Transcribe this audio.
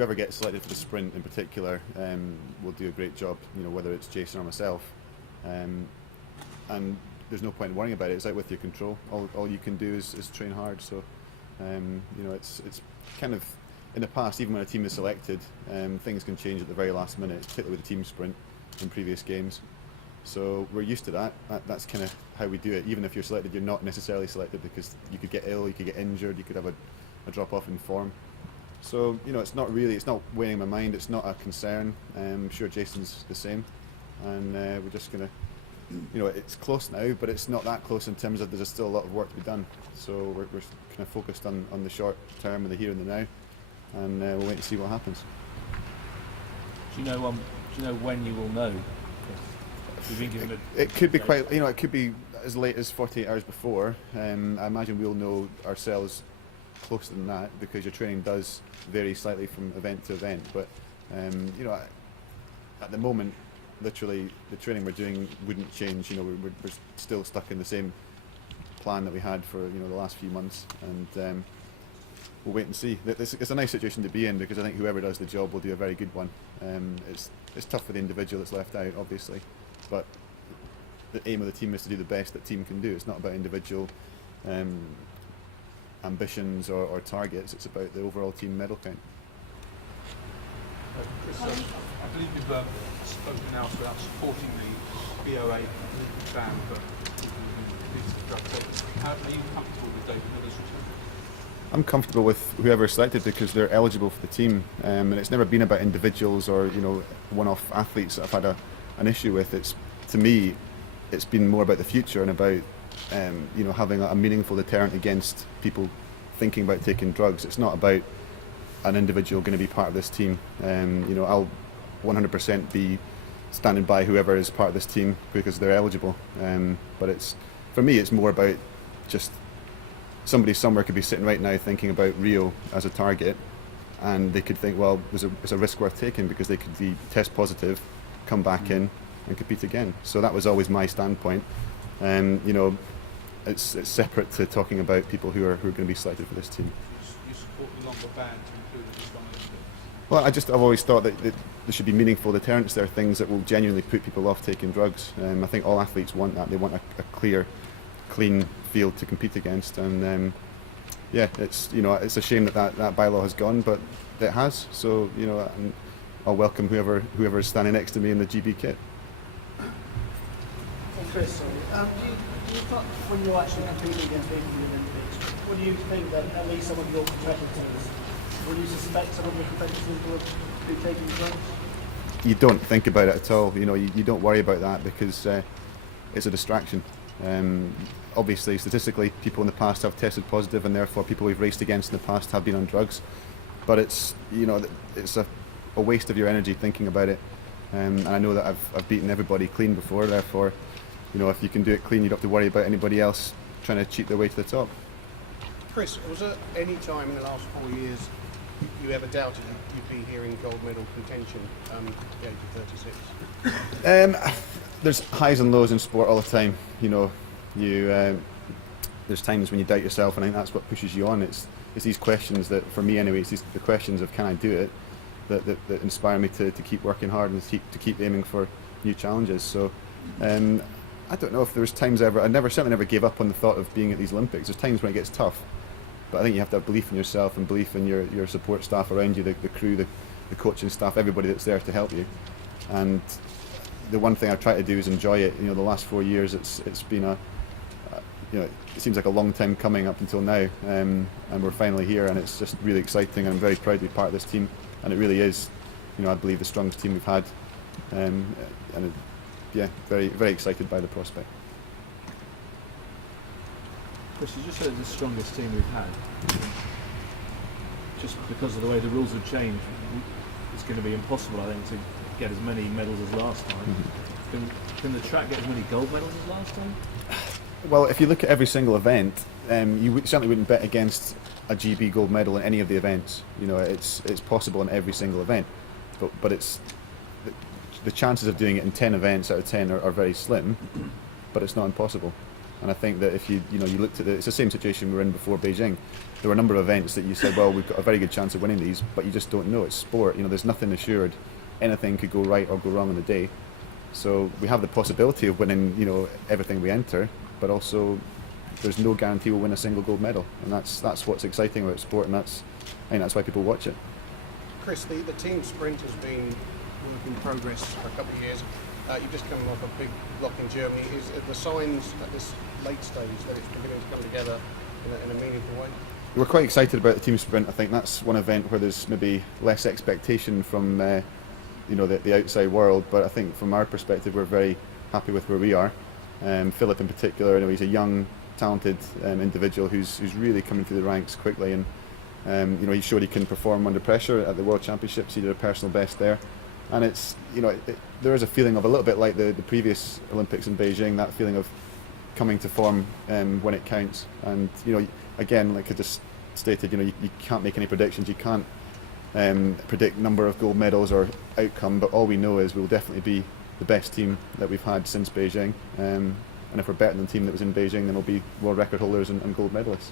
whoever gets selected for the sprint in particular will do a great job, whether it's Jason or myself. And there's no point in worrying about it. It's out with your control. All you can do is train hard. So, it's kind of, in the past, even when a team is selected, things can change at the very last minute, particularly with the team sprint in previous games. So we're used to that. That's kind of how we do it. Even if you're selected, you're not necessarily selected because you could get ill, you could get injured, you could have a drop off in form. So it's not weighing my mind. It's not a concern. I'm sure Jason's the same, and we're just gonna, it's close now, but it's not that close in terms of there's still a lot of work to be done. So we're kind of focused on the short term and the here and the now, and we'll wait and see what happens. Do you know when you will know? It could be quite, it could be as late as 48 hours before. I imagine we'll know ourselves closer than that because your training does vary slightly from event to event. But, at the moment, literally, the training we're doing wouldn't change. We're still stuck in the same plan that we had for, the last few months. And we'll wait and see. It's a nice situation to be in because I think whoever does the job will do a very good one. It's tough for the individual that's left out, obviously. But the aim of the team is to do the best that team can do. It's not about individual ambitions or targets. It's about the overall team medal count. Chris, I believe you've spoken now about supporting the BOA ban for people who use the drug. Are you comfortable with David Miller's return? I'm comfortable with whoever is selected because they're eligible for the team, and it's never been about individuals or one-off athletes that I've had an issue with. To me, it's been more about the future and about having a meaningful deterrent against people thinking about taking drugs. It's not about an individual going to be part of this team. I'll 100% be standing by whoever is part of this team because they're eligible. But for me, it's more about just somebody somewhere could be sitting right now thinking about Rio as a target, and they could think, well, it's a risk worth taking because they could be test positive, come back in and compete again. So that was always my standpoint. It's separate to talking about people who are going to be selected for this team. You support the longer ban to include the Swan Olympics? Well, I've always thought that there should be meaningful deterrents. There are things that will genuinely put people off taking drugs. I think all athletes want that. They want a clear, clean field to compete against. And it's a shame that bylaw has gone, but it has. So and I'll welcome whoever is standing next to me in the GB kit. Chris, sorry. Do you thought when you're actually competing against people in the Olympics, what do you think that at least some of your competitors, would you suspect some of your competitors would be taking drugs? You don't think about it at all. You don't worry about that because it's a distraction. Obviously, statistically, people in the past have tested positive, and therefore people we've raced against in the past have been on drugs. But it's a waste of your energy thinking about it. And I know that I've beaten everybody clean before. Therefore, if you can do it clean, you don't have to worry about anybody else trying to cheat their way to the top. Chris, was there any time in the last 4 years you ever doubted you'd be here in gold medal contention at the age of 36? There's highs and lows in sport all the time. There's times when you doubt yourself, and I think that's what pushes you on. It's these questions that, for me anyway, it's the questions of can I do it that inspire me to keep working hard and to keep aiming for new challenges. So I don't know if there's times ever. I certainly never gave up on the thought of being at these Olympics. There's times when it gets tough, but I think you have to have belief in yourself and belief in your support staff around you, the crew, the coaching staff, everybody that's there to help you. And the one thing I try to do is enjoy it. The last 4 years, it's been it seems like a long time coming up until now, and we're finally here, and it's just really exciting. I'm very proud to be part of this team, and it really is, I believe the strongest team we've had, very, very excited by the prospect. Chris, you just said it's the strongest team we've had. Just because of the way the rules have changed, it's going to be impossible, I think, to get as many medals as last time. Can the track get as many gold medals as last time? Well, if you look at every single event, you certainly wouldn't bet against a GB gold medal in any of the events. It's possible in every single event, but it's the chances of doing it in 10 events out of 10 are very slim, but it's not impossible. And I think that if you looked at it's the same situation we were in before Beijing. There were a number of events that you said, well, we've got a very good chance of winning these, but you just don't know. It's sport. There's nothing assured. Anything could go right or go wrong on the day. So we have the possibility of winning, everything we enter, but also there's no guarantee we'll win a single gold medal. And that's what's exciting about sport, and I think that's why people watch it. Chris, the team sprint has been work in progress for a couple of years. You've just come off a big block in Germany. Is the signs at this late stage that it's beginning to come together in a meaningful way? We're quite excited about the team sprint. I think that's one event where there's maybe less expectation from the outside world, but I think from our perspective we're very happy with where we are. Philip in particular, he's a young, talented individual who's really coming through the ranks quickly, and he showed he can perform under pressure at the World Championships. He did a personal best there, and it's there is a feeling of a little bit like the previous Olympics in Beijing, that feeling of coming to form when it counts. And again, like I just stated, you can't make any predictions. You can't predict number of gold medals or outcome, but all we know is we'll definitely be the best team that we've had since Beijing. And if we're better than the team that was in Beijing, then we'll be world record holders and gold medalists.